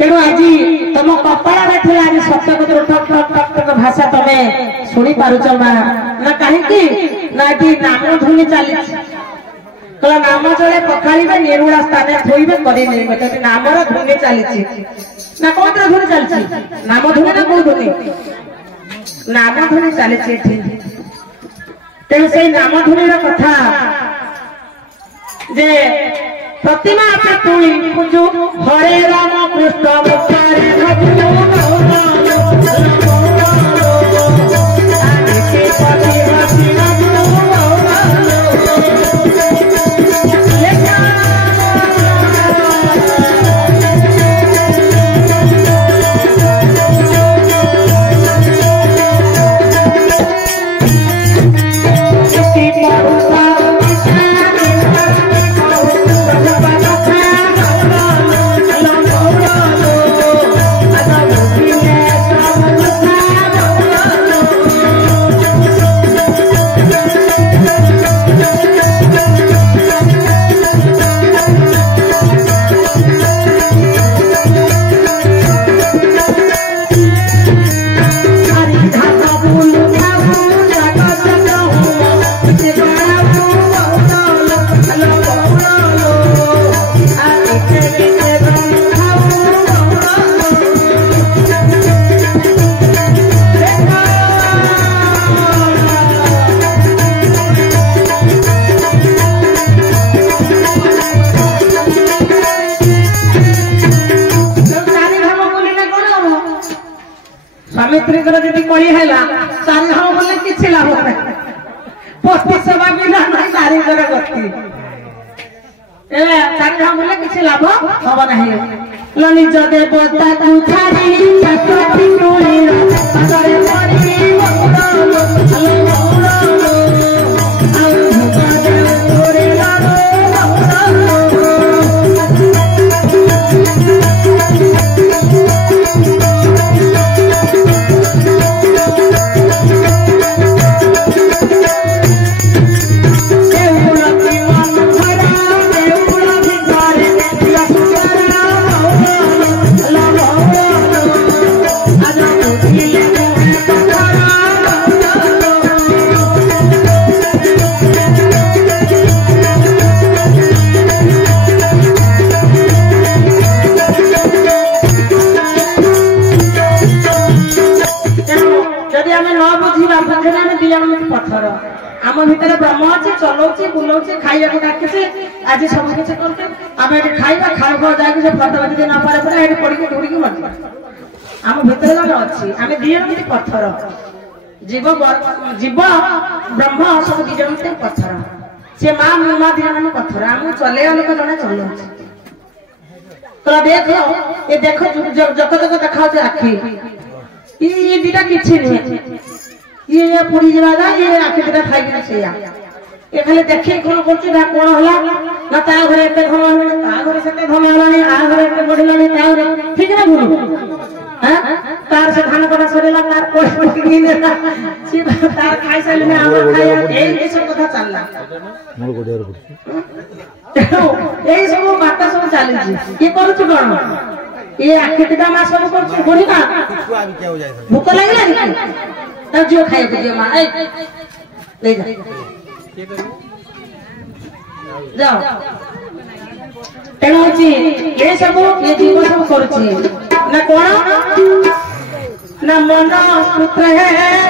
तेणु आज तुम कपाल आज सत ठक ठक ठक ठक भाषा तुम शुणी पारुच माँ ना कहीं ना ये नाम धुनी चली कला नाम चले पखाड़े निरुड़ा स्थान धोइबे करे नामर धुनी चली ना कौन धुनी चलती नाम धुनी ना कौ धुनी नाम धुनी चली तेणु से नाम धुनीर कथा जे प्रतिमा से तुली पूजू हरे राम कृष्ण मुखारे लाभ हम ना निज देवता तू पत्थर आम भितर ब्रह्म अच्छे चलाऊे बुलाऊे खाइबा डाके आज सब किसी करते आम ये खाइबा खाऊ खाऊ जाए फटो न पारे ये पड़ी दौड़ी मर आम भितर जन अच्छी आम दिए पत्थर जीव जीव ब्रह्म सब दी जन पत्थर से माँ माँ दी जन पत्थर आम चले लोक जड़े चलाऊ तो देख ये देख जक जक देखा आखि ये दीटा किसी नुहे ये पुरी जावा ये आखि दिटा खाई से ये खाली देखे कौन कर कौन होला ना ता घरे एते धम होला ता घरे सेते धम होला आ घरे एते बढ़िलानी ता घरे ठीक ना भूल हां तार से खाना कटा सरेला तार कोई कोई गिनेला सी तार खाई साले में हम खाया ए सब कथा चलला मोर गोडेर पड़छ ए सब बात सब चली छी ये करू छु कोन ये आखि दिटा मा सब कर छु बुढ़ी ना भूख लागला नि तब जो खाए दियो मां ले जा जाओ तेणु ये सब ये जीव सब करुची ना कौन ना मन पुत्र है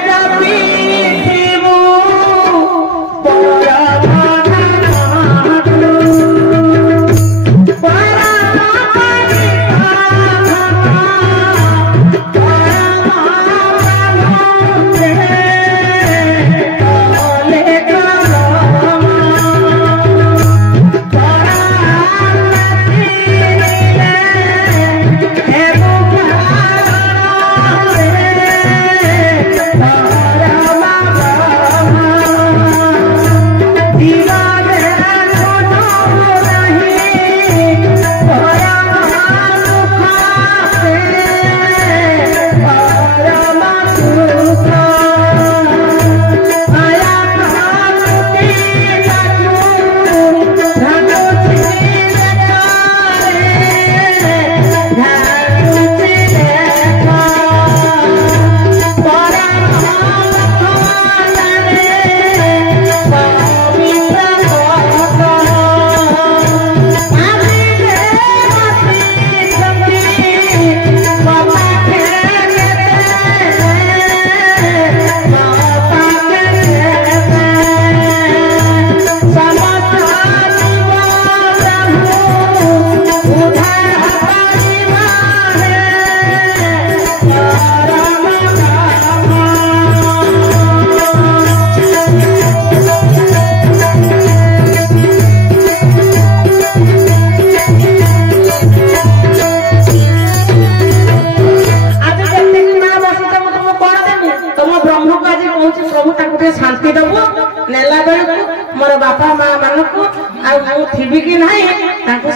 नेला बेलू मोर बापा माँ मानू थी कि ना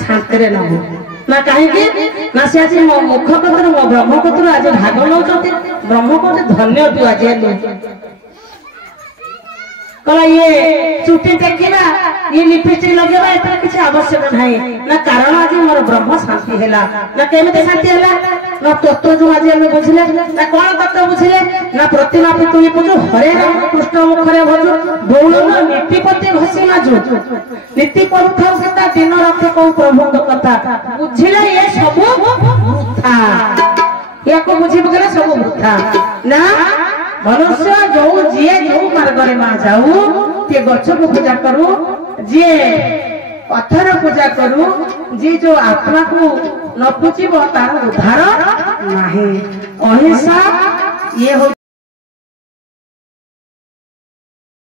शांति नबू ना कहीं ना सी आज मो मुख कतर मो ब्रह्म कतर आज भाग नौ ब्रह्म को धन्य तू आज कहला ये चुटी टेकिबा ये लिपस्टिक लगेबा एतर किछ आवश्यक नाही ना कारण आज मोर ब्रह्म शांति हैला ना केमिते शांति हैला ना तत्व जो आज हम बुझले ना कोन तत्व बुझले ना प्रतिमा पे तुई पूजो हरे राम कृष्ण मुखरे भजो बोलो ना नीतिपति घसी माजो नीति परुथाउ सीता दिन रात को प्रभु कथा बुझले ये सब वृथा याको बुझी बगला सब वृथा ना मनुष्य जो जी जो मार्ग में जाऊ ते गछ को पूजा करू जी पत्थर पूजा करू जी जो आत्मा को न पूजिब तार उद्धार नहीं अहिंसा ये हूँ